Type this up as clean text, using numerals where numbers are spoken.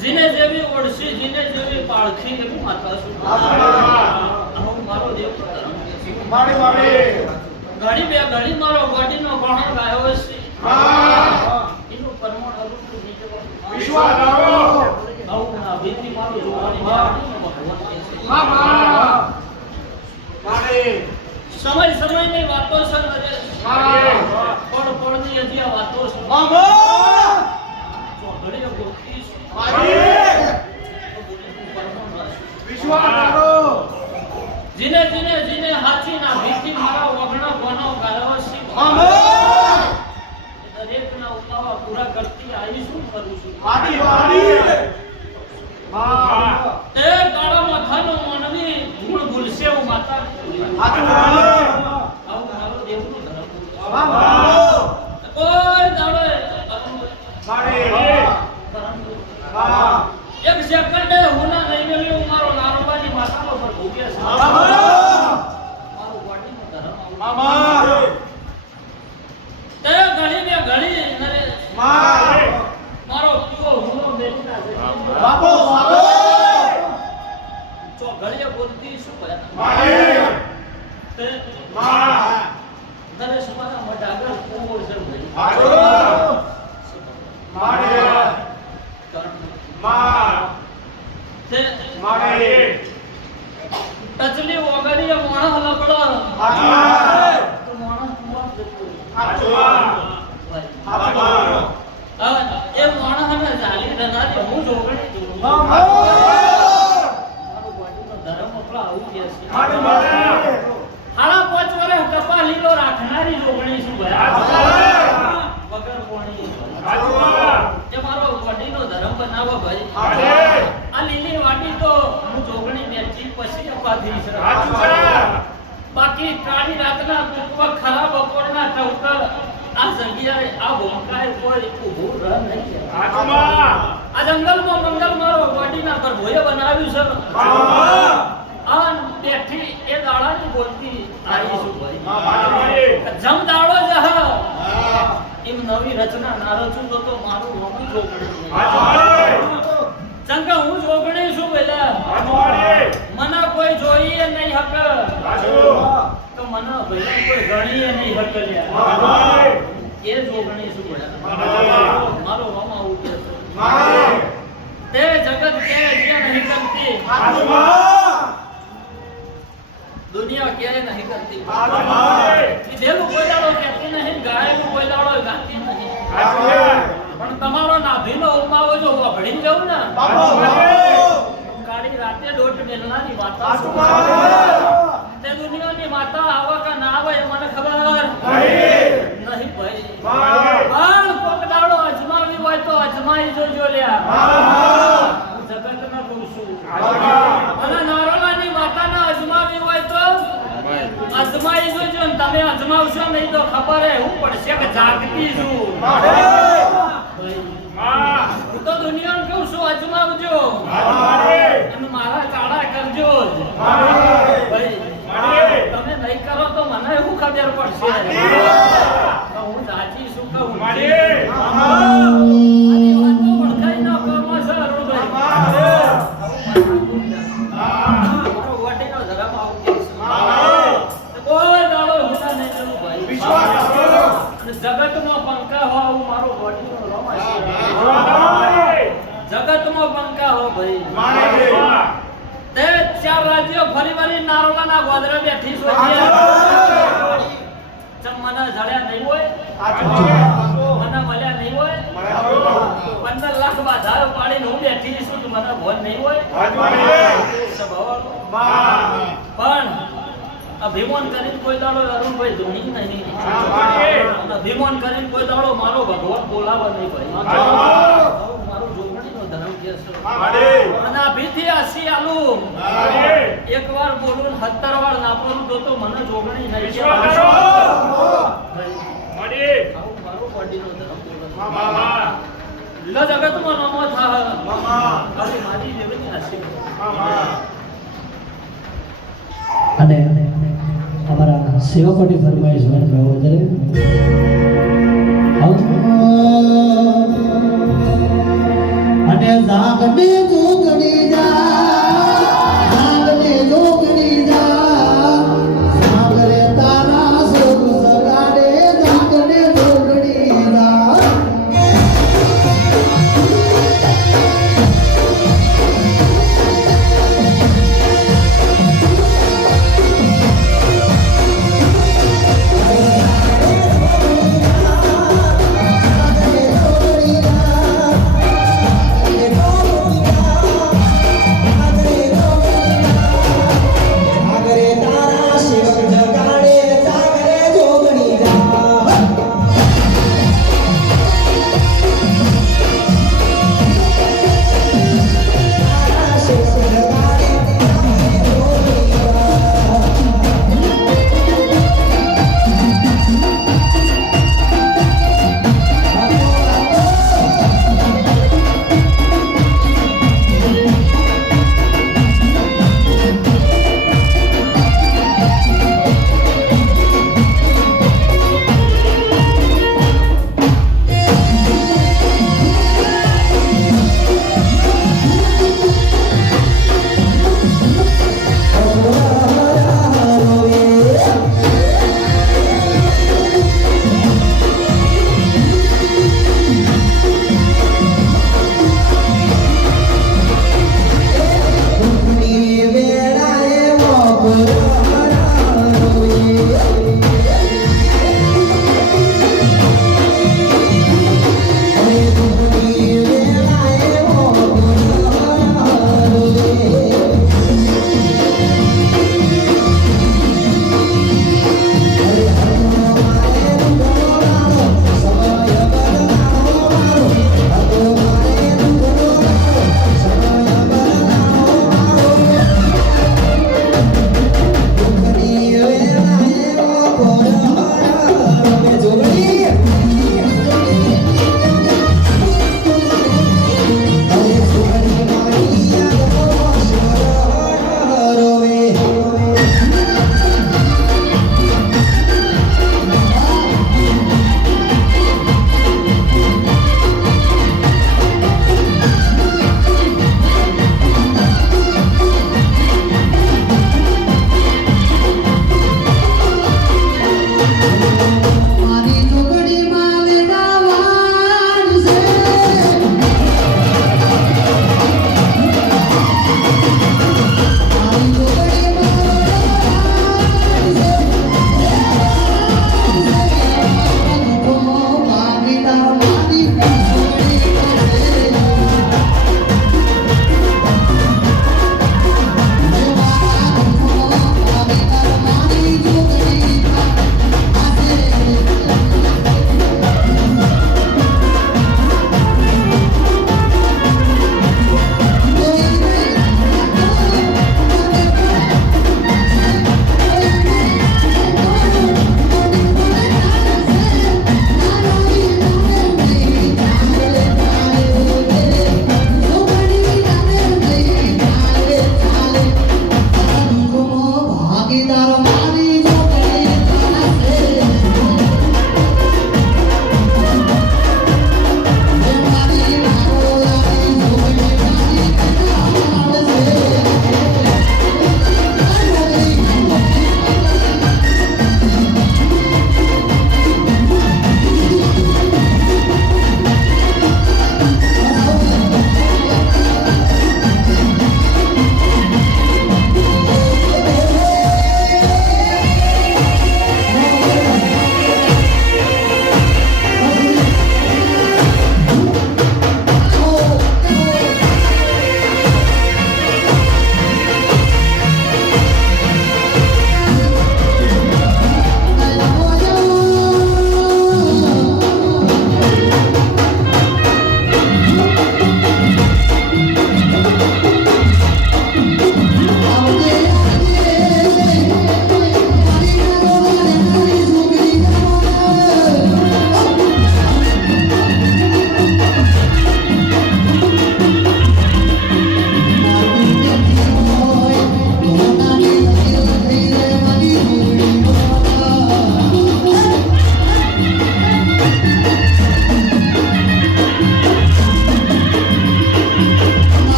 જીને જેવી ઓળશી જીને જેવી પાળખી એવી માતા છું હું મારો દેવ ઘડી બે ઘડી મારો ગોડીનો ગણો ગાયો છે એનું પરમણ અરુતું નીચે વિશ્વાસ આવો આવું ના ભીતિ મારો જોવાની ભગવાન છે સમય સમયની વાતો છે પણ ની હજી આ વાતો છે ઘડી બોલતી વિશ્વાસ જીને જીને જીને હાચી ના ભીતી મારા વગણો ગનો ગાયો છે દરેક ના ઉપાવા પૂરા કરતી આવી શું કરું છું તે કાળા માથાનો મનની ગુણ ભૂલશે હું માતા આવું મારો દેવનું ધર્મ કોઈ દાડે એક સેકન્ડે હું ના નહીં મેલ્યો મારો નારોબાની માતાનો પર ભૂગ્યા છે મારો બોડીનો ધર્મ તે ઘડી ને ઘડી નરે મારો પીવો હુનો બેટા છે બાપો તો ઘડીએ બોલતી શું ભયા તે નરે સમાના મડાગર કોમોર છે ભાઈ ટચલી ઓગળીએ મોણા લપડો તો મોણા કુવા જતો એ મોણા હમે જાલી રનારી હું જોગણી છું મારો બોડીનો ધર્મ આપણા આવું કે છે હાલા 5 વર્ષ કપા લીલો રાખનારી જોગણી છું ભયા વગર કોણી એ મારો બોડીનો ધર્મ બનાવો ભાઈ આ લીલી વાડી તો હું જોગણી બેઠી પછી અપાધી છે બાકી કાળી રાતના કુકવા ખરાબ બપોરના ઠવકા આ જગ્યાએ આ ભોંકાય કોઈ ઊભું રહ નહીં આ જંગલમાં મંગલ મારો બોડીના પર ભોય બનાવ્યું છે આ બેઠી એ દાડાની બોલતી આવી છું ભાઈ જમ દાડો જહ એમ નવી રચના નારો છું તો મારું રોમું જોગણી ચંગા હું જોગણી છું બેલા મને કોઈ જોઈએ નહીં હક તો મને ભૈલા કોઈ ગણીએ નહીં હક લ્યા એ જોગણી છું બેલા મારો રોમ આવું કે તે જગત કે જ્યાં નહીં કરતી દુનિયા ક્યારે નહીં કરતી કીધેલું કોઈ દાડો કહેતી નહીં ગાયેલું કોઈ દાડો ગાતી નહીં પણ તમારો નાભીનો ઉમાવો જો વભડી જાઉં ને કાળી રાતે દોટ મેલનાની વાતા તે દુનિયાની માતા આવા કે ના આવે મને ખબર નહીં ભાઈ પણ કોક દાડો અજમાવી હોય તો અજમાઈ જોજો લ્યા હું જગતમાં કહું છું અને નારોલાની માતાના અજમાવી હોય તો અજમાઈ જોજો ને તમે અજમાવશો નહીં તો ખબર હે હું પડશે કે જાગતી છું હું તો દુનિયાને કહું છું અજમાવજો અને મારા ચાળા કરજો ભાઈ તમે નહીં કરો તો મને એવું ખબર પડશે હું સાચી શું કહું ઓળખાઈ ન કરો સર જગતમાં પંખા હો આવું મારો બોડીનો રોમ છે જગતમાં પંખા હો ભાઈ તે 4 રાજ્યો ફરી ફરી નારોલાના ગોદરે બેઠી સોચ્યા ચમ મને જળ્યા નહીં હોય મને મળ્યા નહીં હોય 15 લાખ બાધાઓ પાડીને હું બેઠી છું તો મને ભોન નહીં હોય પણ અભિમાન કરીને કોઈ દાડો અરુણભાઈ ધોની નહીં અભિમાન કરીને કોઈ દાડો મારો ભગવાન બોલાવા નહીં ભાઈ મારું જોગણીનો ધર્મ કે છે અને અભીથી આસી આલુ એકવાર બોલું 17 વાર ના બોલું તો મને જોગણી નહીં છે ભાઈ મારો બોડીનો ધર્મ બોલો જગતમાં નમો થા ખાલી મારી જેવી આસી અને અમારા સેવકોની ફરમાઈશ હોય વધારે ગમે તો